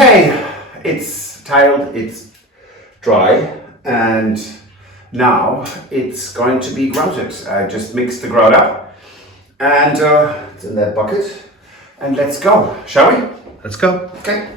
Okay, it's tiled, it's dry, and now it's going to be grouted. I just mixed the grout up, and it's in that bucket. And let's go, shall we? Let's go. Okay.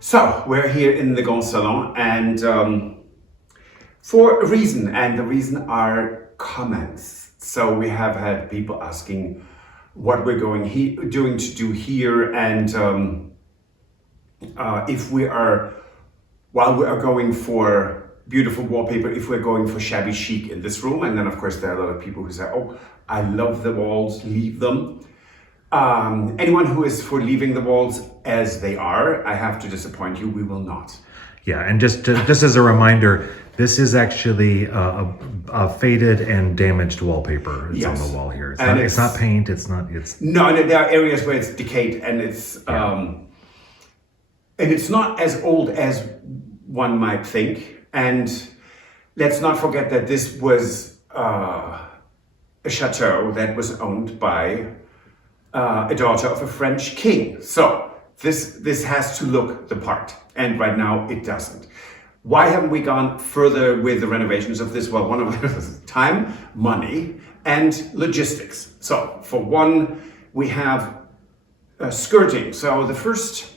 So we're here in the Grand Salon, and for a reason, and the reason are comments. So we have had people asking what we're doing to do here, and if we are, while we are going for beautiful wallpaper, if we're going for shabby chic in this room. And then of course there are a lot of people who say, oh, I love the walls, leave them. Anyone who is for leaving the walls as they are, I have to disappoint you, we will not. Yeah, and just as a reminder, this is actually a faded and damaged wallpaper. It's on the wall here. It's not paint. No, there are areas where it's decayed, and it's not as old as one might think. And let's not forget that this was a chateau that was owned by a daughter of a French king. So this has to look the part, and right now it doesn't. Why haven't we gone further with the renovations of this? Well, one of them is time, money, and logistics. So for one, we have skirting. So the first,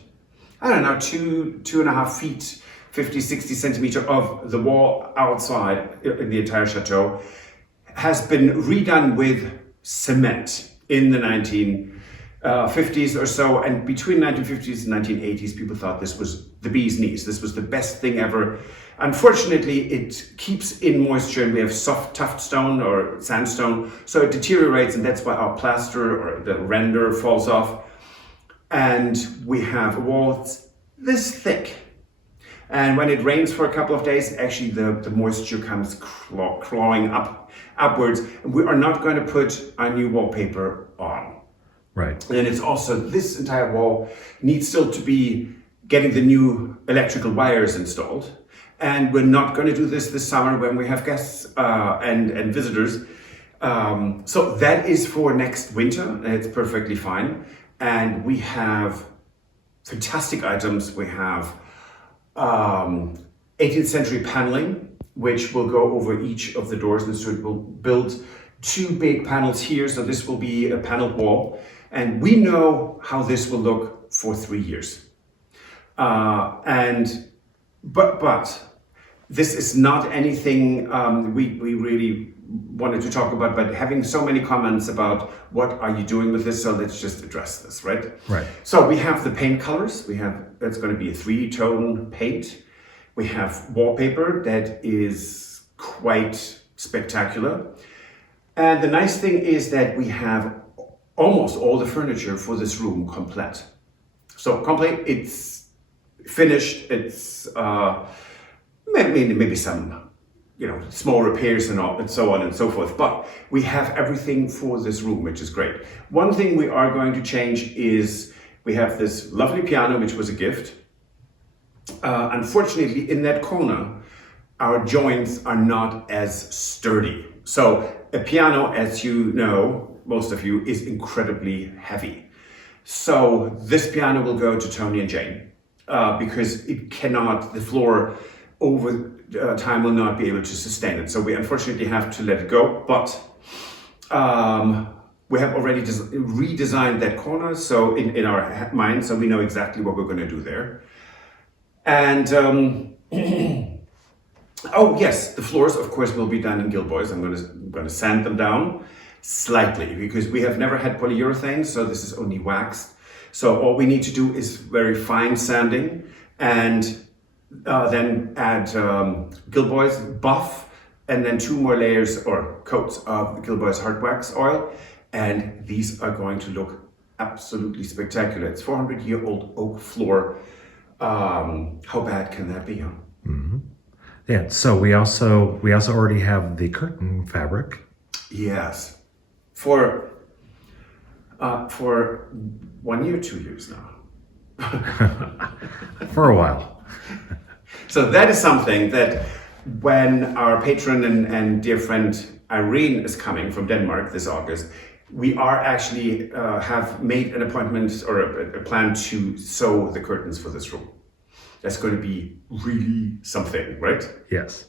I don't know, 2.5 feet, 50, 60 centimeter of the wall outside in the entire chateau has been redone with cement in the 50s or so, and between 1950s and 1980s, people thought this was the bee's knees. This was the best thing ever. Unfortunately, it keeps in moisture, and we have soft tuft stone or sandstone, so it deteriorates, and that's why our plaster or the render falls off. And we have walls this thick. And when it rains for a couple of days, actually the moisture comes clawing upwards. And we are not going to put our new wallpaper on. Right. And it's also, this entire wall needs still to be getting the new electrical wires installed. And we're not going to do this summer when we have guests and visitors. So that is for next winter, and it's perfectly fine. And we have fantastic items. We have 18th century paneling, which will go over each of the doors, and so it will build 2 big panels here. So this will be a paneled wall, and we know how this will look for 3 years. But this is not anything we really wanted to talk about, but having so many comments about what are you doing with this, so let's just address this, right? Right. So we have the paint colors. It's going to be a 3-tone paint. We have wallpaper that is quite spectacular. And the nice thing is that we have almost all the furniture for this room complete. So complete, it's finished, it's maybe some small repairs and so on and so forth, but we have everything for this room, which is great. One thing we are going to change is we have this lovely piano, which was a gift. Unfortunately, in that corner, our joints are not as sturdy. So a piano, as you know, most of you, is incredibly heavy. So this piano will go to Tony and Jane because it cannot, the floor over time will not be able to sustain it. So we unfortunately have to let it go, but we have already redesigned that corner so in our mind, so we know exactly what we're going to do there. And oh yes, the floors of course will be done in Gilboys. I'm going to sand them down slightly because we have never had polyurethane, so this is only waxed. So all we need to do is very fine sanding and then add Gilboys buff, and then 2 more layers or coats of Gilboys hard wax oil, and these are going to look absolutely spectacular. It's 400-year-old oak floor. How bad can that be, huh? Mm-hmm. Yeah. So we also already have the curtain fabric. Yes, for 1 year, 2 years now. For a while. So that is something that when our patron and dear friend Irene is coming from Denmark this August, we are actually have made an appointment or a plan to sew the curtains for this room. That's going to be really something, right? Yes.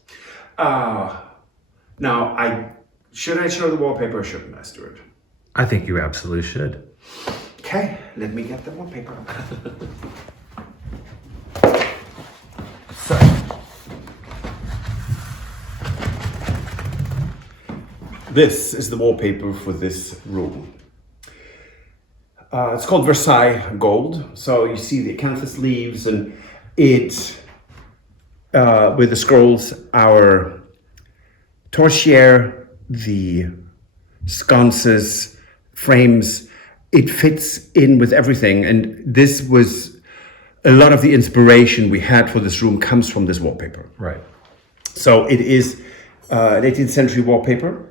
Now, should I show the wallpaper or shouldn't I, Stuart? I think you absolutely should. Okay, let me get the wallpaper. So, this is the wallpaper for this room. It's called Versailles Gold. So you see the acanthus leaves, and it with the scrolls, our torchère, the sconces, frames, it fits in with everything. And this was a lot of the inspiration we had for this room comes from this wallpaper. Right. So it is an 18th century wallpaper.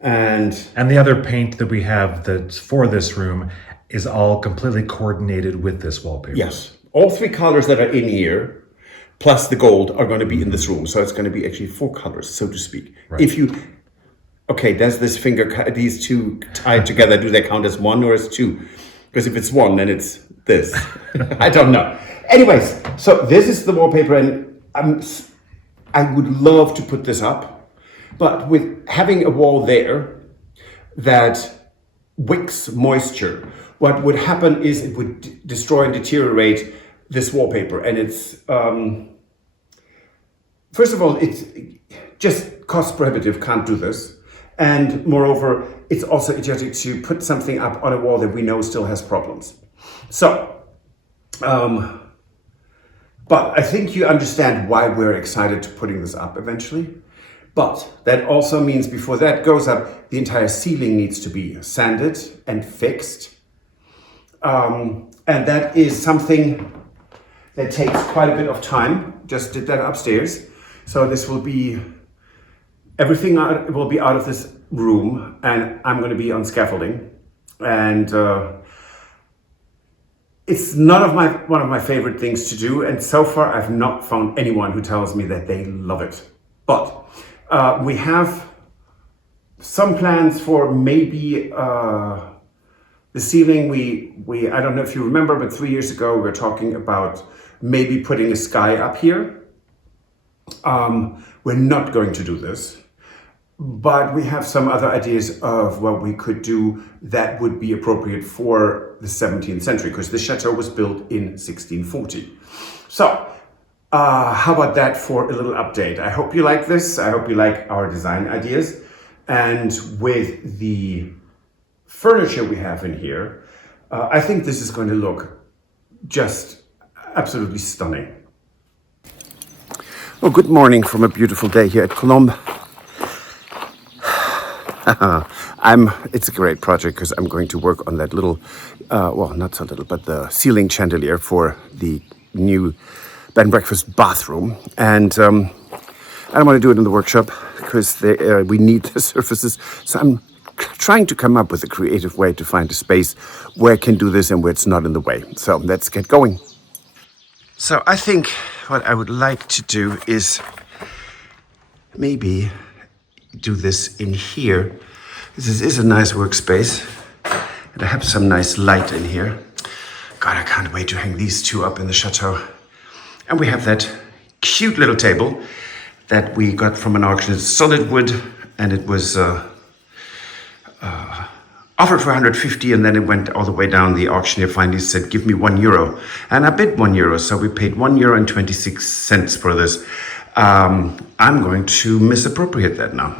And the other paint that we have that's for this room is all completely coordinated with this wallpaper. yes, all 3 colors that are in here, plus the gold, are going to be in this room. So it's going to be actually 4 colors, so to speak. Right. If you, okay, does this finger, these 2 tied together, do they count as 1 or as 2? Because if it's 1, then it's this. I don't know. Anyways, so this is the wallpaper, and I would love to put this up. But with having a wall there that wicks moisture, what would happen is it would destroy and deteriorate this wallpaper. And it's, first of all, it's just cost prohibitive, can't do this. And moreover, it's also idiotic to put something up on a wall that we know still has problems. So, but I think you understand why we're excited to putting this up eventually. But that also means before that goes up, the entire ceiling needs to be sanded and fixed. And that is something that takes quite a bit of time. Just did that upstairs. So this will be, everything will be out of this room, and I'm going to be on scaffolding. And it's one of my favorite things to do. And so far I've not found anyone who tells me that they love it. But we have some plans for maybe the ceiling. We I don't know if you remember, but 3 years ago we were talking about maybe putting a sky up here. We're not going to do this, but we have some other ideas of what we could do that would be appropriate for the 17th century, because the chateau was built in 1640. So how about that for a little update? I hope you like this. I hope you like our design ideas. And with the furniture we have in here, I think this is going to look just absolutely stunning. Well, good morning from a beautiful day here at Colombe. It's a great project because I'm going to work on that little, well, not so little, but the ceiling chandelier for the new bed and breakfast bathroom. And I don't want to do it in the workshop because we need the surfaces. So I'm trying to come up with a creative way to find a space where I can do this and where it's not in the way. So let's get going. So I think what I would like to do is maybe do this in here. This is a nice workspace, and I have some nice light in here. God, I can't wait to hang these two up in the chateau. And we have that cute little table that we got from an auction. It's solid wood, and it was offered for 150, and then it went all the way down. The auctioneer finally said, give me €1. And I bid €1, so we paid €1.26 for this. I'm going to misappropriate that now.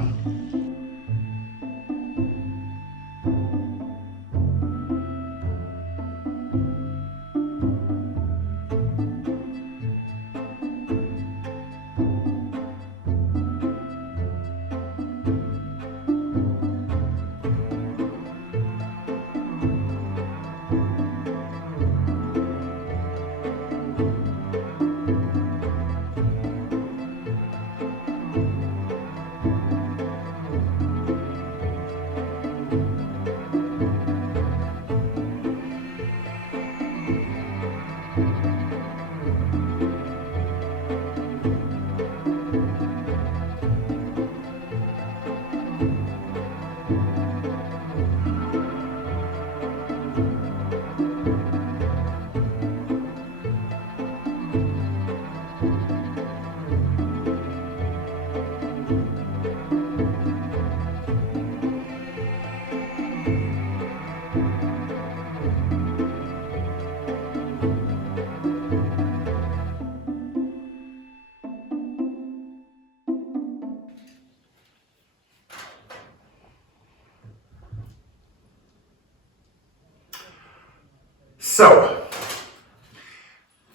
So,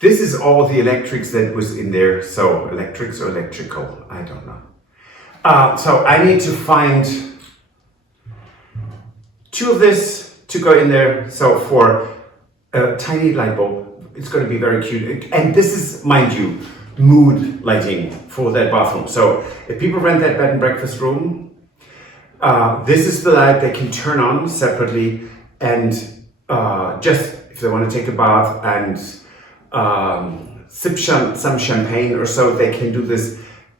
this is all the electrics that was in there. So, electrics or electrical, I don't know. So I need to find two of this to go in there. So for a tiny light bulb, it's going to be very cute. And this is, mind you, mood lighting for that bathroom. So if people rent that bed and breakfast room, this is the light they can turn on separately, and just if they want to take a bath and sip some champagne or so, they can do this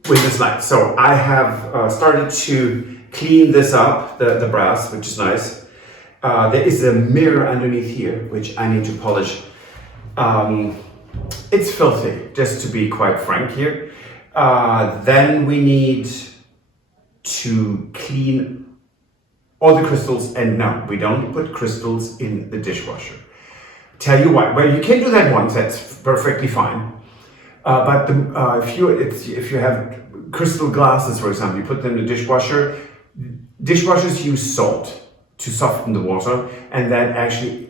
with this light. So I have started to clean this up, the brass, which is nice. There is a mirror underneath here, which I need to polish. It's filthy, just to be quite frank here. Then we need to clean all the crystals, and no, we don't put crystals in the dishwasher. Tell you what, well, you can do that once, that's perfectly fine. But if you have crystal glasses, for example, you put them in the dishwasher, Dishwashers use salt to soften the water, and that actually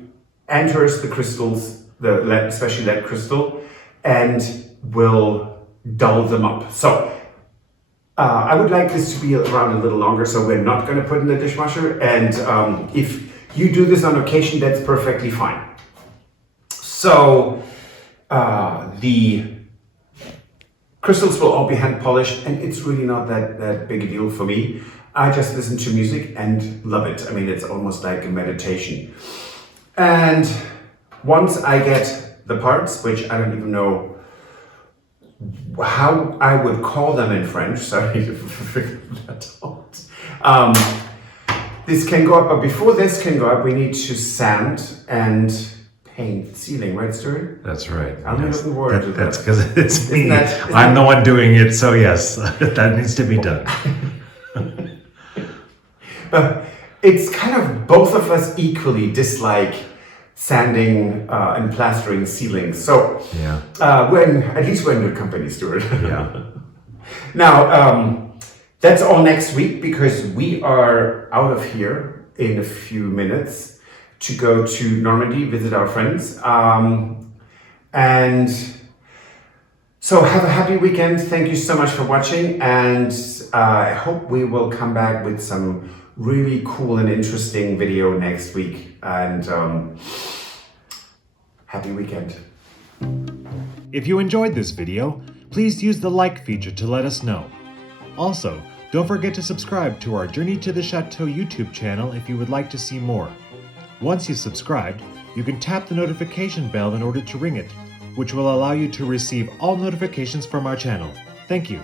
enters the crystals, especially lead crystal, and will dull them up. So I would like this to be around a little longer, so we're not going to put in the dishwasher. And if you do this on occasion, that's perfectly fine. So the crystals will all be hand polished, and it's really not that big a deal for me. I just listen to music and love it. I mean, it's almost like a meditation. And once I get the parts, which I don't even know how I would call them in French, sorry to figure that out. This can go up, but before this can go up, we need to sand and paint the ceiling, right, Stuart? That's right. I'm looking forward to that. That's because it's me. I'm the one doing it, so yes, that needs to be done. It's kind of both of us equally dislike sanding and plastering ceilings. So yeah, at least we're in good company, Stuart. Yeah. Now, that's all next week because we are out of here in a few minutes to go to Normandy, visit our friends. And so have a happy weekend. Thank you so much for watching. And I hope we will come back with some really cool and interesting video next week. And happy weekend. If you enjoyed this video, please use the like feature to let us know. Also, don't forget to subscribe to our Journey to the Chateau YouTube channel if you would like to see more. Once you've subscribed, you can tap the notification bell in order to ring it, which will allow you to receive all notifications from our channel. Thank you.